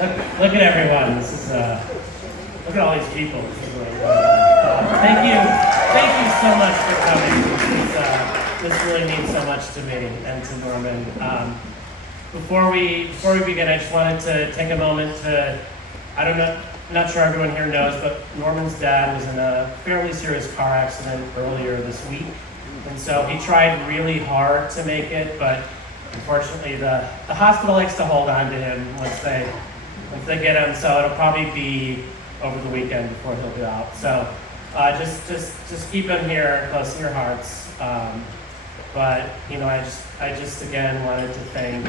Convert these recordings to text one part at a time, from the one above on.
Look at everyone. This is look at all these people. This is really thank you so much for coming. This really means so much to me and to Norman. Before we begin, I just wanted to take a moment to, I'm not sure everyone here knows, but Norman's dad was in a fairly serious car accident earlier this week. And so he tried really hard to make it, but unfortunately the hospital likes to hold on to him once they get him, so it'll probably be over the weekend before he'll be out. So just keep him here close to your hearts. But I just again wanted to thank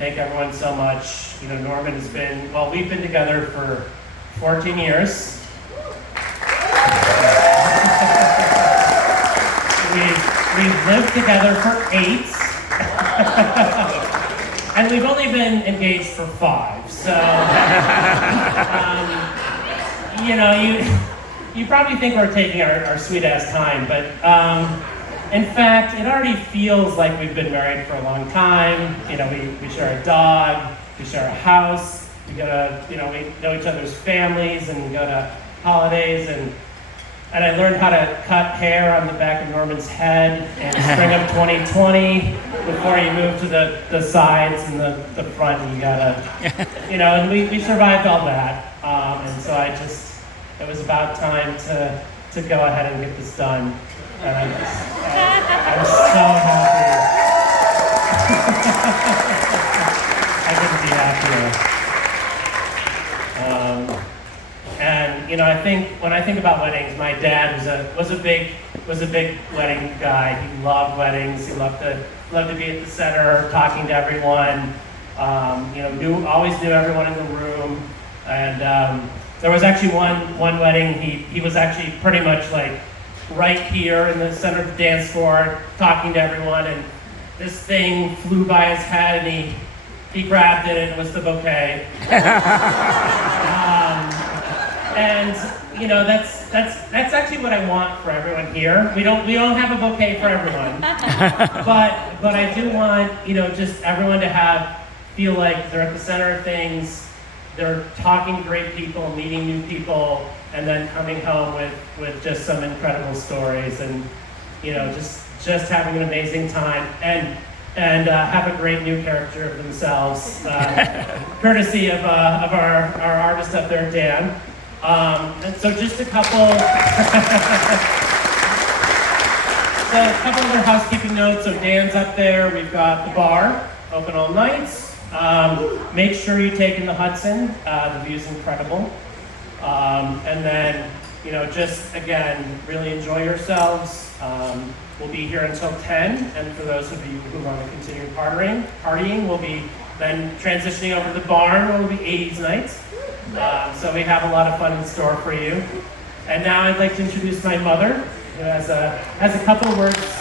everyone so much. Norman has been, we've been together for 14 years. We've lived together for 8. And we've only been engaged for 5. So, you probably think we're taking our sweet ass time, but in fact, it already feels like we've been married for a long time. We share a dog, we share a house, we know each other's families, and we go to holidays, and I learned how to cut hair on the back of Norman's head in spring of 2020 before you move to the sides and the front, and you gotta, and we survived all that. And so it was about time to go ahead and get this done. And I'm so happy. I couldn't be happier. I think when I think about weddings, my dad was a big wedding guy. He loved weddings. He loved to be at the center, talking to everyone. Always knew everyone in the room. And there was actually one wedding. He was actually pretty much like right here in the center of the dance floor, talking to everyone. And this thing flew by his head, and he grabbed it, and it was the bouquet. And that's actually what I want for everyone here. We don't have a bouquet for everyone, but I do want just everyone to feel like they're at the center of things. They're talking to great people, meeting new people, and then coming home with just some incredible stories, and just having an amazing time and have a great new character of themselves, courtesy of our artist up there, Dan. And so just a couple other housekeeping notes. So Dan's up there. We've got the bar open all night. Make sure you take in the Hudson. The view's incredible. And then, just again, really enjoy yourselves. We'll be here until 10. And for those of you who want to continue partying, we'll be then transitioning over to the barn, where we'll be 80s nights. So we have a lot of fun in store for you. And now I'd like to introduce my mother, who has a couple of words to say.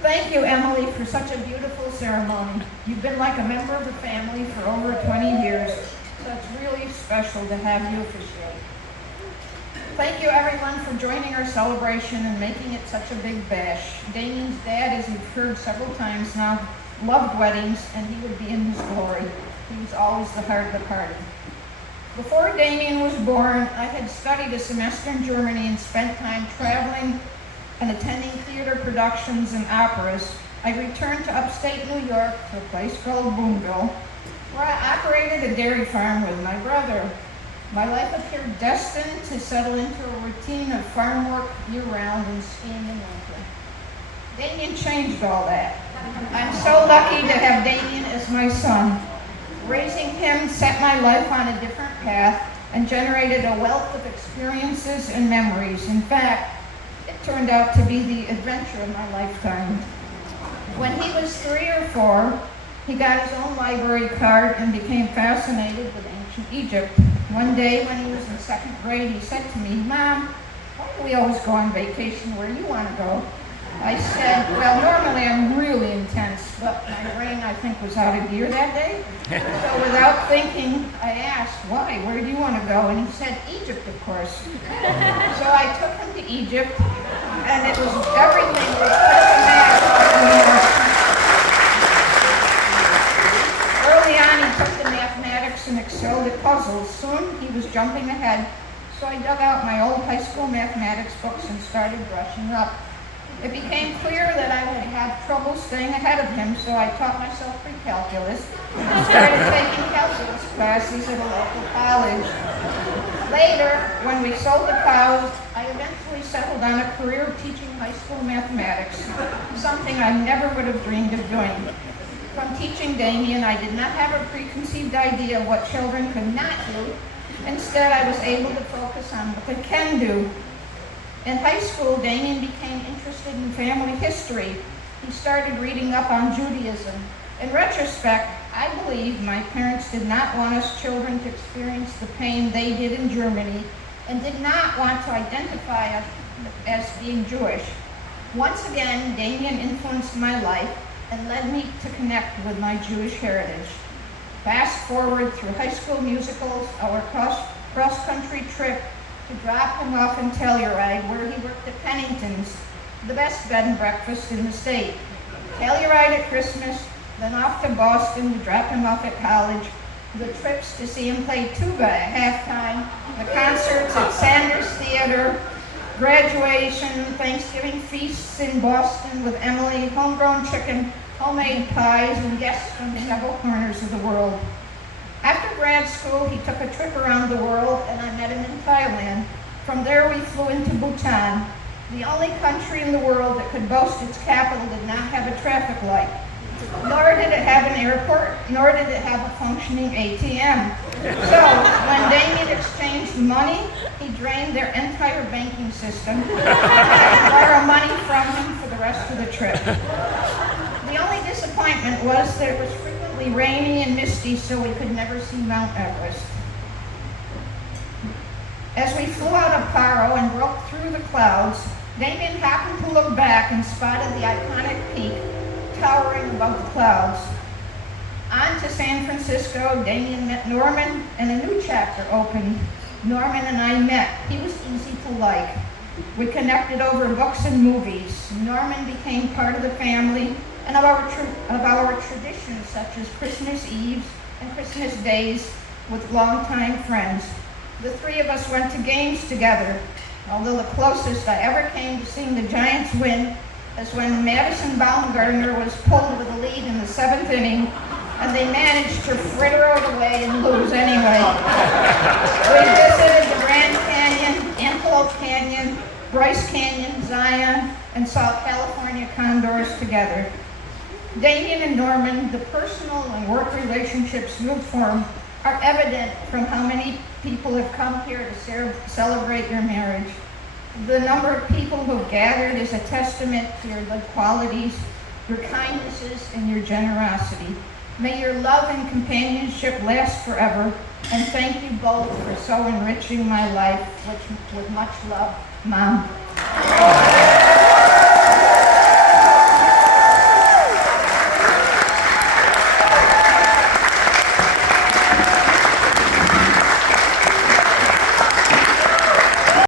Thank you, Emily, for such a beautiful ceremony. You've been like a member of the family for over 20 years, so it's really special to have you officiate. Thank you, everyone, for joining our celebration and making it such a big bash. Damian's dad, as you've heard several times now, loved weddings, and he would be in his glory. He was always the heart of the party. Before Damian was born, I had studied a semester in Germany and spent time traveling and attending theater productions and operas. I returned to upstate New York to a place called Boonville, where I operated a dairy farm with my brother. My life appeared destined to settle into a routine of farm work year-round and skiing in winter. Damian changed all that. I'm so lucky to have Damian as my son. Raising him set my life on a different path and generated a wealth of experiences and memories. In fact, it turned out to be the adventure of my lifetime. When he was 3 or 4, he got his own library card and became fascinated with ancient Egypt. One day when he was in 2nd grade, he said to me, "Mom, why do we always go on vacation where you want to go?" I said, well, normally I'm really intense, but my brain, I think, was out of gear that day. So without thinking, I asked, why? Where do you want to go? And he said, Egypt, of course. So I took him to Egypt, and it was everything was early on, he took the mathematics and excelled at puzzles. Soon, he was jumping ahead, so I dug out my old high school mathematics books and started brushing up. It became clear that I would have trouble staying ahead of him, so I taught myself pre-calculus and started taking calculus classes at a local college. Later, when we sold the cows, I eventually settled on a career of teaching high school mathematics, something I never would have dreamed of doing. From teaching Damian, I did not have a preconceived idea of what children could not do. Instead, I was able to focus on what they can do. In high school, Damian became interested in family history. He started reading up on Judaism. In retrospect, I believe my parents did not want us children to experience the pain they did in Germany and did not want to identify us as being Jewish. Once again, Damian influenced my life and led me to connect with my Jewish heritage. Fast forward through high school musicals, our cross-country trip to drop him off in Telluride, where he worked at Pennington's, the best bed and breakfast in the state. Telluride at Christmas, then off to Boston to drop him off at college, the trips to see him play tuba at halftime, the concerts at Sanders Theater, graduation, Thanksgiving feasts in Boston with Emily, homegrown chicken, homemade pies, and guests from several corners of the world. After grad school, he took a trip around the world, and I met him in Thailand. From there, we flew into Bhutan. The only country in the world that could boast its capital did not have a traffic light. Nor did it have an airport, nor did it have a functioning ATM. So, when Damian exchanged money, he drained their entire banking system and borrowed money from him for the rest of the trip. The only disappointment was that it was frequently rainy and misty, so we could never see Mount Everest. As we flew out of Paro and broke through the clouds, Damian happened to look back and spotted the iconic peak towering above the clouds. On to San Francisco, Damian met Norman, and a new chapter opened. Norman and I met. He was easy to like. We connected over books and movies. Norman became part of the family and of our traditions, such as Christmas Eves and Christmas Days with longtime friends. The three of us went to games together, although the closest I ever came to seeing the Giants win is when Madison Baumgartner was pulled with a lead in the 7th inning, and they managed to fritter it away and lose anyway. We visited the Grand Canyon, Antelope Canyon, Bryce Canyon, Zion, and saw California condors together. Damian and Norman, the personal and work relationships you have formed, are evident from how many people have come here to celebrate your marriage. The number of people who have gathered is a testament to your good qualities, your kindnesses, and your generosity. May your love and companionship last forever, and thank you both for so enriching my life with much love, Mom.